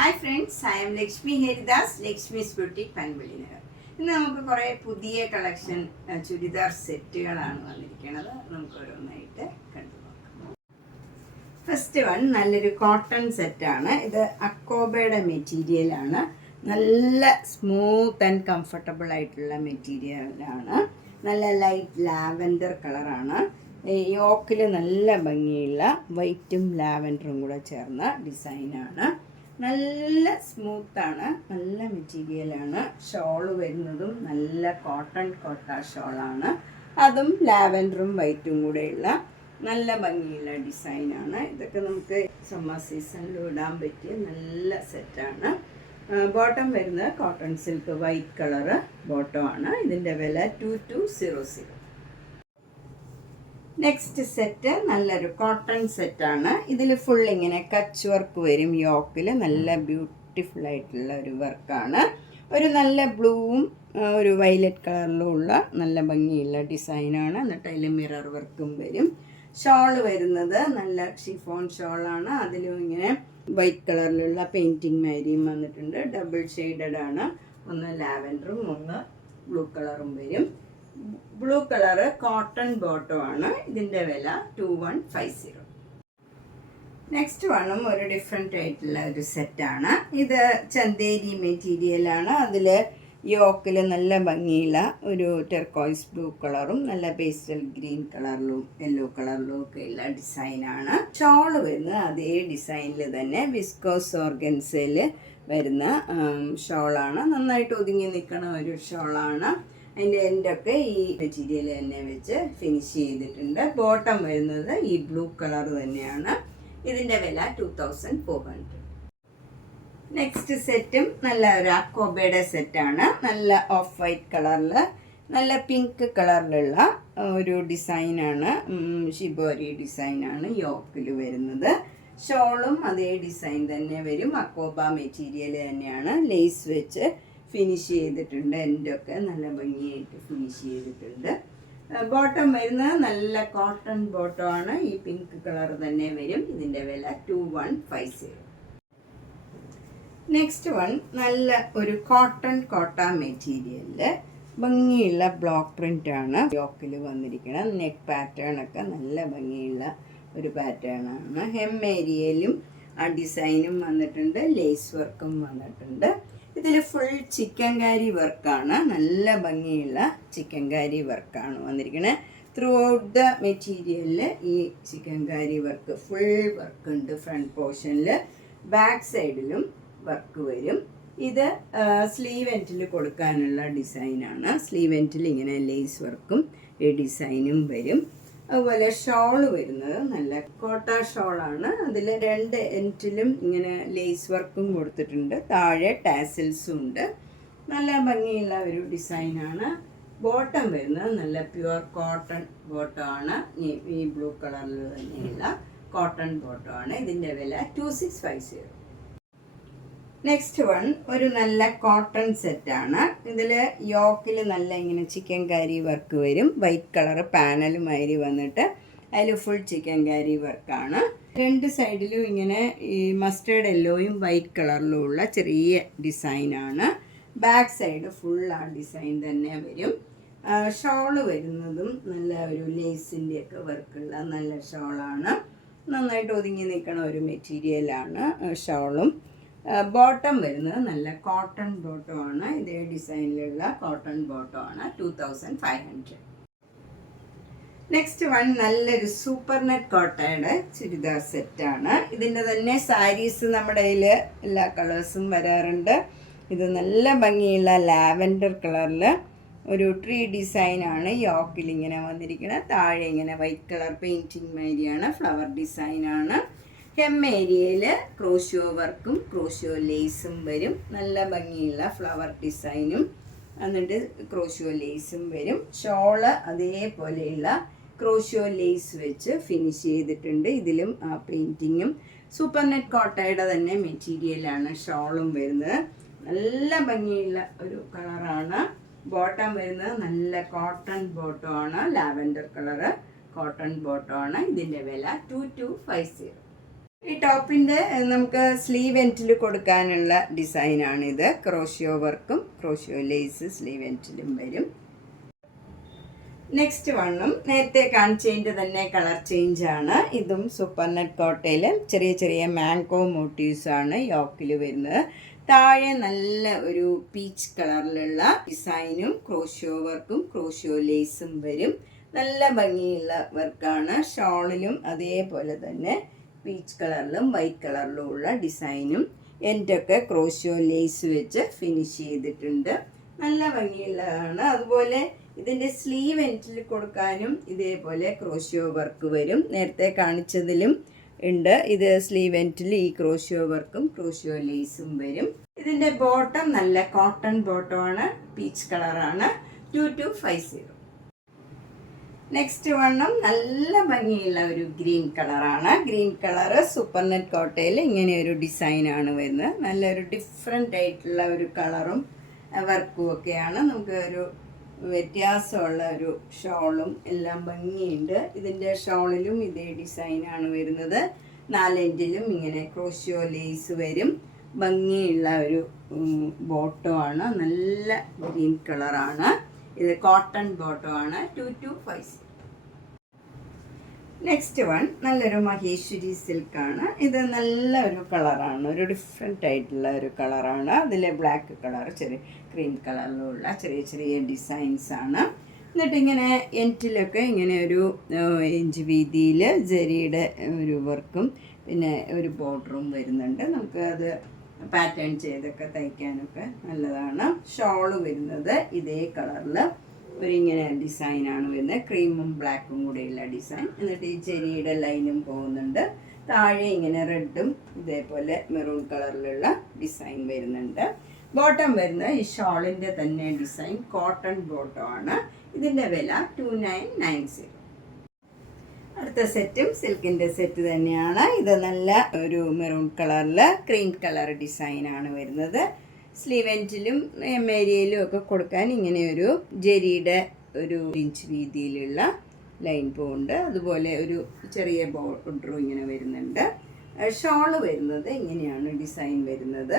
Hi friends, I am Lakshmi Haridas, Lakshmi's boutique Panvilinagar. ഇന്ന് നമുക്ക് കുറേ പുതിയ കളക്ഷൻ ചുരിദാർ സെറ്റുകളാണ് വന്നിരിക്കുന്നത്. നമുക്ക് ഓരോന്നായിട്ട് കണ്ടു നോക്കാം. ഫസ്റ്റ് വൺ നല്ലൊരു കോട്ടൺ സെറ്റാണ്. ഇത് അക്കോബയുടെ മെറ്റീരിയലാണ്. നല്ല സ്മൂത്ത് ആൻഡ് കംഫർട്ടബിൾ ആയിട്ടുള്ള മെറ്റീരിയലാണ്. നല്ല ലൈറ്റ് ലാവൻഡർ കളറാണ്. യോക്കിൽ നല്ല ഭംഗിയുള്ള വൈറ്റും ലാവൻഡറും കൂടെ ചേർന്ന ഡിസൈനാണ്. നല്ല സ്മൂത്താണ്, നല്ല മെറ്റീരിയലാണ്. ഷോള് വരുന്നതും നല്ല കോട്ടൺ ഷോളാണ്. അതും ലാവൻഡറും വൈറ്റും കൂടെയുള്ള നല്ല ഭംഗിയുള്ള ഡിസൈനാണ്. ഇതൊക്കെ നമുക്ക് സമ്മർ സീസണിൽ ഇടാൻ പറ്റിയ നല്ല സെറ്റാണ്. ബോട്ടം വരുന്നത് കോട്ടൺ സിൽക്ക് വൈറ്റ് കളറ് ബോട്ടമാണ്. ഇതിൻ്റെ വില 2200. നെക്സ്റ്റ് സെറ്റ് നല്ലൊരു കോട്ടൺ സെറ്റാണ്. ഇതിൽ ഫുൾ ഇങ്ങനെ കച്ച് വർക്ക് വരും. യോക്കിൽ നല്ല ബ്യൂട്ടിഫുൾ ആയിട്ടുള്ള ഒരു വർക്കാണ്. ഒരു നല്ല ബ്ലൂവും ഒരു വയലറ്റ് കളറിലും ഉള്ള നല്ല ഭംഗിയുള്ള ഡിസൈനാണ്. എന്നിട്ട് അതിൽ മിറർ വർക്കും വരും. ഷോള് വരുന്നത് നല്ല ഷിഫോൺ ഷോളാണ്. അതിലും ഇങ്ങനെ വൈറ്റ് കളറിലുള്ള പെയിൻറ്റിങ് മാരിയും വന്നിട്ടുണ്ട്. ഡബിൾ ഷെയ്ഡഡ് ആണ്. ഒന്ന് ലാവൻഡറും ഒന്ന് ബ്ലൂ കളറും വരും. ബ്ലൂ കളറ് കോട്ടൺ ബോട്ടം ആണ്. ഇതിൻ്റെ വില 2150. നെക്സ്റ്റ് വണ്ണും ഒരു ഡിഫറെൻ്റ് ആയിട്ടുള്ള ഒരു സെറ്റാണ്. ഇത് ചന്തേരി മെറ്റീരിയലാണ്. അതിൽ യോക്കിൽ നല്ല ഭംഗിയുള്ള ഒരു ടെർക്കോയ്സ് ബ്ലൂ കളറും നല്ല പേസ്റ്റൽ ഗ്രീൻ കളറിലും യെല്ലോ കളറിലും ഒക്കെ ഉള്ള ഡിസൈനാണ്. ഷോള് വരുന്നത് അതേ ഡിസൈനിൽ തന്നെ വിസ്കോസ് ഓർഗൻസയിൽ വരുന്ന ഷോളാണ്. നന്നായിട്ട് ഒതുങ്ങി നിൽക്കുന്ന ഒരു ഷോളാണ്. അതിൻ്റെ എൻഡൊക്കെ ഈ മെറ്റീരിയൽ തന്നെ വെച്ച് ഫിനിഷ് ചെയ്തിട്ടുണ്ട്. ബോട്ടം വരുന്നത് ഈ ബ്ലൂ കളർ തന്നെയാണ്. ഇതിൻ്റെ വില 2400. നെക്സ്റ്റ് സെറ്റും നല്ല ഒരു അക്കോബയുടെ സെറ്റാണ്. നല്ല ഓഫ് വൈറ്റ് കളറിൽ നല്ല പിങ്ക് കളറിലുള്ള ഒരു ഡിസൈനാണ്. ഷിബോരി ഡിസൈനാണ് യോക്കിൽ വരുന്നത്. ഷോളും അതേ ഡിസൈൻ തന്നെ വരും. അക്കോബ മെറ്റീരിയൽ തന്നെയാണ്. ലേസ് വെച്ച് ഫിനിഷ് ചെയ്തിട്ടുണ്ട്. എൻ്റെയൊക്കെ നല്ല ഭംഗിയായിട്ട് ഫിനിഷ് ചെയ്തിട്ടുണ്ട്. ബോട്ടം വരുന്നത് നല്ല കോട്ടൺ ബോട്ടമാണ്. ഈ പിങ്ക് കളർ തന്നെ വരും. ഇതിൻ്റെ വില 2150. നെക്സ്റ്റ് വൺ നല്ല ഒരു കോട്ടൺ മെറ്റീരിയലിൽ ഭംഗിയുള്ള ബ്ലോക്ക് പ്രിൻ്റ് ആണ് യോക്കിൽ വന്നിരിക്കുന്നത്. നെക്ക് പാറ്റേൺ ഒക്കെ നല്ല ഭംഗിയുള്ള ഒരു പാറ്റേൺ ആണ്. ഹെം ഏരിയയിലും ആ ഡിസൈനും വന്നിട്ടുണ്ട്. ലേസ് വർക്കും വന്നിട്ടുണ്ട്. ഇതിൽ ഫുൾ ചിക്കൻകാരി വർക്കാണ്. നല്ല ഭംഗിയുള്ള ചിക്കൻകാരി വർക്കാണ് വന്നിരിക്കുന്നത്. ത്രൂ ഔട്ട് ദ മെറ്റീരിയലിൽ ഈ ചിക്കൻകാരി വർക്ക് ഫുൾ വർക്ക് ഉണ്ട്. ഫ്രണ്ട് പോർഷനിൽ ബാക്ക് സൈഡിലും വർക്ക് വരും. ഇത് സ്ലീവ് എൻറ്റിൽ കൊടുക്കാനുള്ള ഡിസൈനാണ്. സ്ലീവ് എൻറ്റിൽ ഇങ്ങനെ ലേസ് വർക്കും ഈ ഡിസൈനും വരും. അതുപോലെ ഷോള് വരുന്നത് നല്ല കോട്ട ഷോളാണ്. അതിൽ 2 എൻറ്റിലും ഇങ്ങനെ ലേസ് വർക്കും കൊടുത്തിട്ടുണ്ട്. താഴെ ടാസിൽസും ഉണ്ട്. നല്ല ഭംഗിയുള്ള ഒരു ഡിസൈനാണ്. ബോട്ടം വരുന്നത് നല്ല പ്യുവർ കോട്ടൺ ബോട്ടമാണ്. ഈ ബ്ലൂ കളറിൽ തന്നെയുള്ള കോട്ടൺ ബോട്ടമാണ്. ഇതിൻ്റെ വില 2650. നെക്സ്റ്റ് വൺ ഒരു നല്ല കോട്ടൺ സെറ്റാണ്. ഇതിൽ യോക്കിൽ നല്ല ഇങ്ങനെ ചിക്കൻ കാരി വർക്ക് വരും. വൈറ്റ് കളർ പാനലുമാതിരി വന്നിട്ട് അതിൽ ഫുൾ ചിക്കൻ കാരി വർക്കാണ്. 2 സൈഡിലും ഇങ്ങനെ ഈ മസ്റ്റേർഡ് യെല്ലോയും വൈറ്റ് കളറിലും ഉള്ള ചെറിയ ഡിസൈനാണ്. ബാക്ക് സൈഡ് ഫുൾ ആ ഡിസൈൻ തന്നെ വരും. ഷോള് വരുന്നതും നല്ല ഒരു ലേസിൻ്റെയൊക്കെ വർക്കുള്ള നല്ല ഷോളാണ്. നന്നായിട്ട് ഒതുങ്ങി നിൽക്കുന്ന ഒരു മെറ്റീരിയലാണ് ഷോളും. ബോട്ടം വരുന്നത് നല്ല കോട്ടൺ ബോട്ടമാണ്. ഇതേ ഡിസൈനിലുള്ള കോട്ടൺ ബോട്ടമാണ്. 2500. നെക്സ്റ്റ് വൺ നല്ലൊരു സൂപ്പർ നെറ്റ് കോട്ടയുടെ ചുരിദാർ സെറ്റാണ്. ഇതിൻ്റെ തന്നെ സാരീസ് നമ്മുടെ കയ്യിൽ എല്ലാ കളേഴ്സും വരാറുണ്ട്. ഇത് നല്ല ഭംഗിയുള്ള ലാവൻഡർ കളറിൽ ഒരു ട്രീ ഡിസൈനാണ് യോക്കിൽ ഇങ്ങനെ വന്നിരിക്കുന്നത്. താഴെ ഇങ്ങനെ വൈറ്റ് കളർ പെയിൻറ്റിങ് മാതിരിയാണ്. ഫ്ലവർ ഡിസൈനാണ്. ഹെം ഏരിയയിൽ ക്രോഷ്യോ വർക്കും ക്രോഷ്യോ ലേസും വരും. നല്ല ഭംഗിയുള്ള ഫ്ലവർ ഡിസൈനും എന്നിട്ട് ക്രോഷ്യോ ലേസും വരും. ഷോള് അതേപോലെയുള്ള ക്രോഷ്യോ ലേസ് വെച്ച് ഫിനിഷ് ചെയ്തിട്ടുണ്ട്. ഇതിലും ആ പെയിൻറ്റിങ്ങും സൂപ്പർ നെറ്റ് കോട്ടയുടെ തന്നെ മെറ്റീരിയലാണ് ഷോളും വരുന്നത്. നല്ല ഭംഗിയുള്ള ഒരു കളറാണ്. ബോട്ടം വരുന്നത് നല്ല കോട്ടൺ ബോട്ടമാണ്. ലാവൻഡർ കളറ് കോട്ടൺ ബോട്ടമാണ്. ഇതിൻ്റെ വില 2250. ഈ ടോപ്പിൻ്റെ നമുക്ക് സ്ലീവ് എൻറ്റിൽ കൊടുക്കാനുള്ള ഡിസൈനാണിത്. ക്രോഷ്യോ വർക്കും ക്രോഷ്യോ ലേസ് സ്ലീവ് എൻറ്റിലും വരും. നെക്സ്റ്റ് വണ്ണും നേരത്തെ കാണിച്ചതിൻ്റെ തന്നെ കളർ ചേഞ്ചാണ്. ഇതും സൂപ്പർ നെറ്റ് കോട്ടയിൽ ചെറിയ ചെറിയ മാംഗോ മോട്ടീവ്സാണ് യോക്കിൽ വരുന്നത്. താഴെ നല്ല ഒരു പീച്ച് കളറിലുള്ള ഡിസൈനും ക്രോഷ്യോ വർക്കും ക്രോഷ്യോ ലേസും വരും. നല്ല ഭംഗിയുള്ള വർക്കാണ്. ഷോളിലും അതേപോലെ തന്നെ പീച്ച് കളറിലും വൈറ്റ് കളറിലും ഉള്ള ഡിസൈനും എൻഡൊക്കെ ക്രോഷ്യോ ലേസ് വെച്ച് ഫിനിഷ് ചെയ്തിട്ടുണ്ട്. നല്ല ഭംഗിയുള്ളതാണ്. അതുപോലെ ഇതിൻ്റെ സ്ലീവ് എൻഡിൽ കൊടുക്കാനും ഇതേപോലെ ക്രോഷ്യോ വർക്ക് വരും. നേരത്തെ കാണിച്ചതിലും ഉണ്ട്. ഇത് സ്ലീവ് എൻഡിൽ ഈ ക്രോഷ്യോ വർക്കും ക്രോഷ്യോ ലേസും വരും. ഇതിൻ്റെ ബോട്ടം നല്ല കോട്ടൺ ബോട്ടമാണ്. പീച്ച് കളറാണ്. 2250. നെക്സ്റ്റ് വണ്ണം നല്ല ഭംഗിയുള്ള ഒരു ഗ്രീൻ കളറാണ്. ഗ്രീൻ കളറ് സൂപ്പർ നെറ്റ് കോട്ടയിൽ ഇങ്ങനെ ഒരു ഡിസൈനാണ് വരുന്നത്. നല്ലൊരു ഡിഫറെൻ്റ് ആയിട്ടുള്ള ഒരു കളറും വർക്കും ഒക്കെയാണ്. നമുക്ക് ഒരു വ്യത്യാസമുള്ള ഒരു ഷോളും എല്ലാം ഭംഗിയുണ്ട്. ഇതിൻ്റെ ഷോളിലും ഇതേ ഡിസൈനാണ് വരുന്നത്. 4 ഇഞ്ചിലും ഇങ്ങനെ ക്രോഷ്യോ ലേസ് വരും. ഭംഗിയുള്ള ഒരു ബോട്ടമാണ്. നല്ല ഗ്രീൻ കളറാണ്. ഇത് കോട്ടൺ ബോട്ടമാണ്. 2250. നെക്സ്റ്റ് വൺ നല്ലൊരു മഹേശ്വരി സിൽക്കാണ്. ഇത് നല്ല ഒരു കളറാണ്. ഒരു ഡിഫറെൻ്റ് ആയിട്ടുള്ള ഒരു കളറാണ്. അതിൽ ബ്ലാക്ക് കളർ ചെറിയ ക്രീം കളറിലുള്ള ചെറിയ ചെറിയ ഡിസൈൻസാണ്. എന്നിട്ട് ഇങ്ങനെ എൻറ്റിലൊക്കെ ഇങ്ങനെ ഒരു ഇഞ്ച് വീതിയിൽ ജരിയുടെ ഒരു വർക്കും പിന്നെ ഒരു ബോർഡറും വരുന്നുണ്ട്. നമുക്ക് അത് പാറ്റേൺ ചെയ്തൊക്കെ തയ്ക്കാനൊക്കെ നല്ലതാണ്. ഷോള് വരുന്നത് ഇതേ കളറിൽ ഒരിങ്ങനെ ഡിസൈനാണ് വരുന്നത്. ക്രീമും ബ്ലാക്കും കൂടെയുള്ള ഡിസൈൻ. എന്നിട്ട് ഈ ചെരിയുടെ ലൈനും പോകുന്നുണ്ട്. താഴെ ഇങ്ങനെ റെഡും ഇതേപോലെ മെറൂൺ കളറിലുള്ള ഡിസൈൻ വരുന്നുണ്ട്. ബോട്ടം വരുന്നത് ഈ ഷോളിൻ്റെ തന്നെ ഡിസൈൻ കോട്ടൺ ബോട്ടമാണ്. ഇതിൻ്റെ വില 2990. അടുത്ത സെറ്റും സിൽക്കിൻ്റെ സെറ്റ് തന്നെയാണ്. ഇത് നല്ല ഒരു മെറൂൺ കളറിൽ ക്രീം കളർ ഡിസൈനാണ് വരുന്നത്. സ്ലീവ് എൻഡിലും ഏരിയയിലും ഒക്കെ കൊടുക്കാൻ ഇങ്ങനെ ഒരു ജെരിയുടെ ഒരു ഇഞ്ച് വീതിയിലുള്ള ലൈൻ പോകുന്നുണ്ട്. അതുപോലെ ഒരു ചെറിയ ബോർഡറും ഇങ്ങനെ വരുന്നുണ്ട്. ഷോള് വരുന്നത് ഇങ്ങനെയാണ് ഡിസൈൻ വരുന്നത്.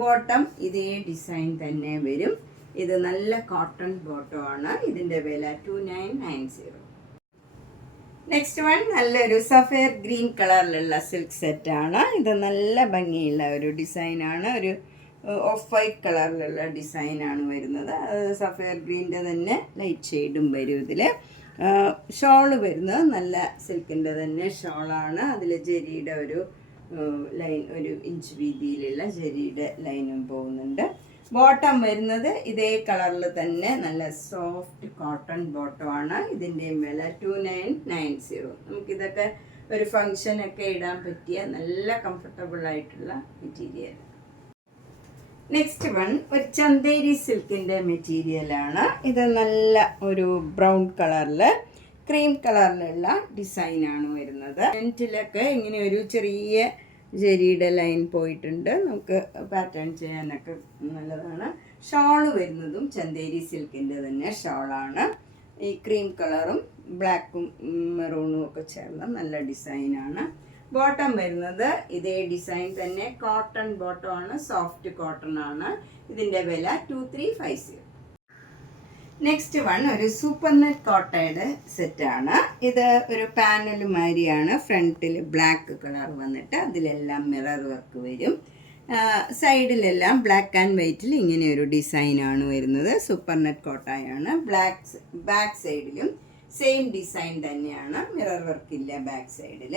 ബോട്ടം ഇതേ ഡിസൈൻ തന്നെ വരും. ഇത് നല്ല കോട്ടൺ ബോട്ടമാണ്. ഇതിൻ്റെ വില 2990. നെക്സ്റ്റ് വൺ നല്ലൊരു സഫയർ ഗ്രീൻ കളറിലുള്ള സിൽക്ക് സെറ്റാണ്. ഇത് നല്ല ഭംഗിയുള്ള ഒരു ഡിസൈനാണ്. ഒരു ഓഫ് വൈറ്റ് കളറിലുള്ള ഡിസൈനാണ് വരുന്നത്. അത് സഫയർ ഗ്രീൻ്റെ തന്നെ ലൈറ്റ് ഷെയ്ഡും വരും. ഇതിൽ ഷോള് വരുന്നത് നല്ല സിൽക്കിൻ്റെ തന്നെ ഷോളാണ്. അതിൽ ജെരിയുടെ ഒരു ലൈൻ ഒരു ഇഞ്ച് വീതിയിലുള്ള ജെരിയുടെ ലൈനും പോകുന്നുണ്ട്. ബോട്ടം വരുന്നത് ഇതേ കളറിൽ തന്നെ നല്ല സോഫ്റ്റ് കോട്ടൺ ബോട്ടമാണ്. ഇതിൻ്റെയും വില 2990. നമുക്കിതൊക്കെ ഒരു ഫങ്ഷനൊക്കെ ഇടാൻ പറ്റിയ നല്ല കംഫർട്ടബിൾ ആയിട്ടുള്ള മെറ്റീരിയൽ. നെക്സ്റ്റ് വൺ ഒരു ചന്തേരി സിൽക്കിൻ്റെ മെറ്റീരിയലാണ്. ഇത് നല്ല ഒരു ബ്രൗൺ കളറിൽ ക്രീം കളറിലുള്ള ഡിസൈനാണ് വരുന്നത്. ഫ്രണ്ടിലൊക്കെ ഇങ്ങനെ ഒരു ചെറിയ ജെരിയുടെ ലൈൻ പോയിട്ടുണ്ട്. നമുക്ക് പാറ്റേൺ ചെയ്യാനൊക്കെ നല്ലതാണ്. ഷോള് വരുന്നതും ചന്തേരി സിൽക്കിൻ്റെ തന്നെ ഷോളാണ്. ഈ ക്രീം കളറും ബ്ലാക്കും മെറൂണും ഒക്കെ ചേർന്ന നല്ല ഡിസൈനാണ്. ബോട്ടം വരുന്നത് ഇതേ ഡിസൈൻ തന്നെ കോട്ടൺ ബോട്ടമാണ്. സോഫ്റ്റ് കോട്ടൺ ആണ്. ഇതിൻ്റെ വില 2350. നെക്സ്റ്റ് വൺ ഒരു സൂപ്പർ നെറ്റ് കോട്ടയുടെ സെറ്റാണ്. ഇത് ഒരു പാനൽ മാതിരിയാണ്. ഫ്രണ്ടിൽ ബ്ലാക്ക് കളർ വന്നിട്ട് അതിലെല്ലാം മിറർ വർക്ക് വരും. സൈഡിലെല്ലാം ബ്ലാക്ക് ആൻഡ് വൈറ്റിൽ ഇങ്ങനെ ഒരു ഡിസൈനാണ് വരുന്നത്. സൂപ്പർ നെറ്റ് കോട്ടയാണ്. ബാക്ക് സൈഡിലും സെയിം ഡിസൈൻ തന്നെയാണ്. മിറർ വർക്കില്ല ബാക്ക് സൈഡിൽ.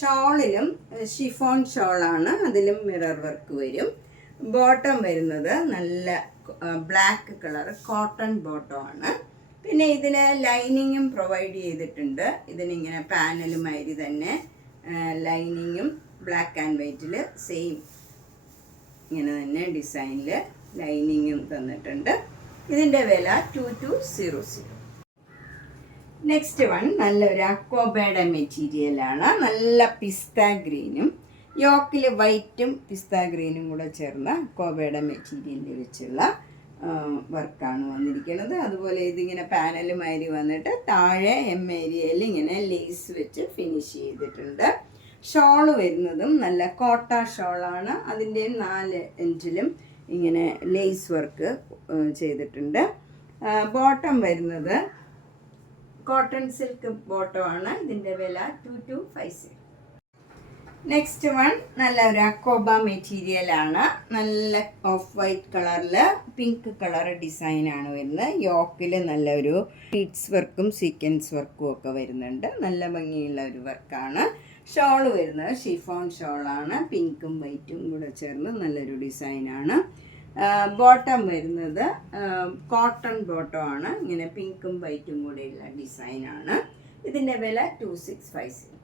ഷോളിലും ഷിഫോൺ ഷോളാണ്. അതിലും മിറർ വർക്ക് വരും. ബോട്ടം വരുന്നത് നല്ല ബ്ലാക്ക് കളർ കോട്ടൺ ബോട്ടമാണ്. പിന്നെ ഇതിന് ലൈനിങ്ങും പ്രൊവൈഡ് ചെയ്തിട്ടുണ്ട്. ഇതിനിങ്ങനെ പാനലുമാതിരി തന്നെ ലൈനിങ്ങും ബ്ലാക്ക് ആൻഡ് വൈറ്റിൽ സെയിം ഇങ്ങനെ തന്നെ ഡിസൈനിൽ ലൈനിങ്ങും തന്നിട്ടുണ്ട്. ഇതിൻ്റെ വില 2200. നെക്സ്റ്റ് വൺ നല്ലൊരു അക്വാബയുടെ മെറ്റീരിയലാണ്. നല്ല പിസ്ത ഗ്രീനും യോക്കിൽ വൈറ്റും പിസ്ത ഗ്രീനും കൂടെ ചേർന്ന അക്വാബയുടെ മെറ്റീരിയലിൽ വെച്ചുള്ള വർക്കാണ് വന്നിരിക്കുന്നത്. അതുപോലെ ഇതിങ്ങനെ പാനലുമാതിരി വന്നിട്ട് താഴെ ഏരിയയിൽ ഇങ്ങനെ ലേസ് വെച്ച് ഫിനിഷ് ചെയ്തിട്ടുണ്ട്. ഷോള് വരുന്നതും നല്ല കോട്ട ഷോളാണ്. അതിൻ്റെ 4 ഇഞ്ചിലും ഇങ്ങനെ ലേസ് വർക്ക് ചെയ്തിട്ടുണ്ട്. ബോട്ടം വരുന്നത് കോട്ടൺ സിൽക്ക് ബോട്ടമാണ്. ഇതിൻ്റെ വില 2250. നെക്സ്റ്റ് വൺ നല്ല ഒരു അക്കോബ മെറ്റീരിയലാണ്. നല്ല ഓഫ് വൈറ്റ് കളറിൽ പിങ്ക് കളർ ഡിസൈനാണ് വരുന്നത്. യോക്കിൽ നല്ലൊരു ബീഡ്സ് വർക്കും സീക്വൻസ് വർക്കും ഒക്കെ വരുന്നുണ്ട്. നല്ല ഭംഗിയുള്ള ഒരു വർക്കാണ്. ഷോൾ വരുന്നത് ഷിഫോൺ ഷോളാണ്. പിങ്കും വൈറ്റും കൂടെ ചേർന്ന് നല്ലൊരു ഡിസൈനാണ്. ബോട്ടം വരുന്നത് കോട്ടൺ ബോട്ടമാണ്. ഇങ്ങനെ പിങ്കും വൈറ്റും കൂടെയുള്ള ഡിസൈനാണ്. ഇതിൻ്റെ വില 2650.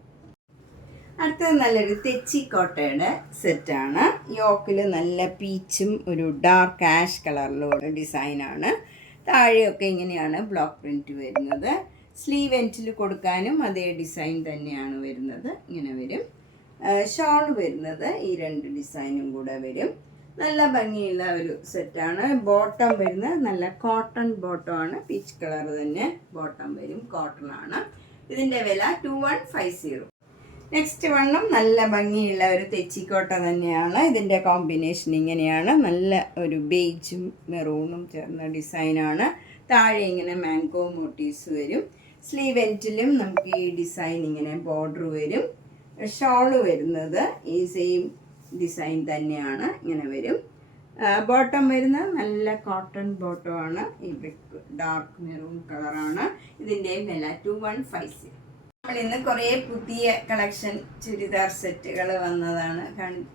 അടുത്തത് നല്ലൊരു തെച്ചിക്കോട്ടയുടെ സെറ്റാണ്. യോക്കിൽ നല്ല പീച്ചും ഒരു ഡാർക്ക് ആഷ് കളറിലുള്ള ഡിസൈനാണ്. താഴെയൊക്കെ ഇങ്ങനെയാണ് ബ്ലോക്ക് പ്രിൻറ്റ് വരുന്നത്. സ്ലീവ് എൻറ്റിൽ കൊടുക്കാനും അതേ ഡിസൈൻ തന്നെയാണ് വരുന്നത്. ഇങ്ങനെ വരും. ഷോൾ വരുന്നത് ഈ 2 ഡിസൈനും കൂടെ വരും. നല്ല ഭംഗിയുള്ള ഒരു സെറ്റാണ്. ബോട്ടം വരുന്നത് നല്ല കോട്ടൺ ബോട്ടമാണ്. പീച്ച് കളർ തന്നെ ബോട്ടം വരും. കോട്ടൺ ആണ്. ഇതിൻ്റെ വില 2150. നെക്സ്റ്റ് വണ്ണും നല്ല ഭംഗിയുള്ള ഒരു തെച്ചിക്കോട്ട തന്നെയാണ്. ഇതിൻ്റെ കോമ്പിനേഷൻ ഇങ്ങനെയാണ്. നല്ല ഒരു ബേജും മെറൂണും ചേർന്ന ഡിസൈനാണ്. താഴെ ഇങ്ങനെ മാംഗോ മോട്ടീവ്സ് വരും. സ്ലീവ് എൻറ്റിലും നമുക്ക് ഈ ഡിസൈൻ ഇങ്ങനെ ബോർഡർ വരും. ഷോള് വരുന്നത് ഈ സെയിം ഡിസൈൻ തന്നെയാണ്. ഇങ്ങനെ വരും. ബോട്ടം വരുന്നത് നല്ല കോട്ടൺ ബോട്ടമാണ്. ഈ ഡാർക്ക് മെറൂൺ കളറാണ്. ഇതിൻ്റെയും വില 2150. നമ്മൾ ഇന്ന് കുറേ പുതിയ കളക്ഷൻ ചുരിദാർ സെറ്റുകൾ വന്നതാണ്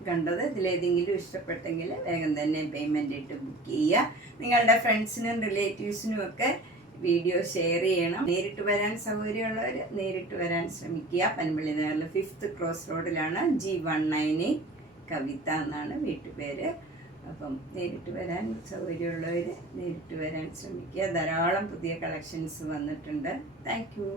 കണ്ടത്. ഇതിലേതെങ്കിലും ഇഷ്ടപ്പെട്ടെങ്കിൽ വേഗം തന്നെ പേയ്മെൻ്റ് ഇട്ട് ബുക്ക് ചെയ്യുക. നിങ്ങളുടെ ഫ്രണ്ട്സിനും റിലേറ്റീവ്സിനും ഒക്കെ വീഡിയോ ഷെയർ ചെയ്യണം. നേരിട്ട് വരാൻ സൗകര്യമുള്ളവർ നേരിട്ട് വരാൻ ശ്രമിക്കുക. പനമ്പള്ളി നഗറിൽ 5th ക്രോസ് റോഡിലാണ്. G198 കവിത എന്നാണ് വീട്ടുപേര്. അപ്പം നേരിട്ട് വരാൻ സൗകര്യമുള്ളവർ നേരിട്ട് വരാൻ ശ്രമിക്കുക. ധാരാളം പുതിയ കളക്ഷൻസ് വന്നിട്ടുണ്ട്. Thank you.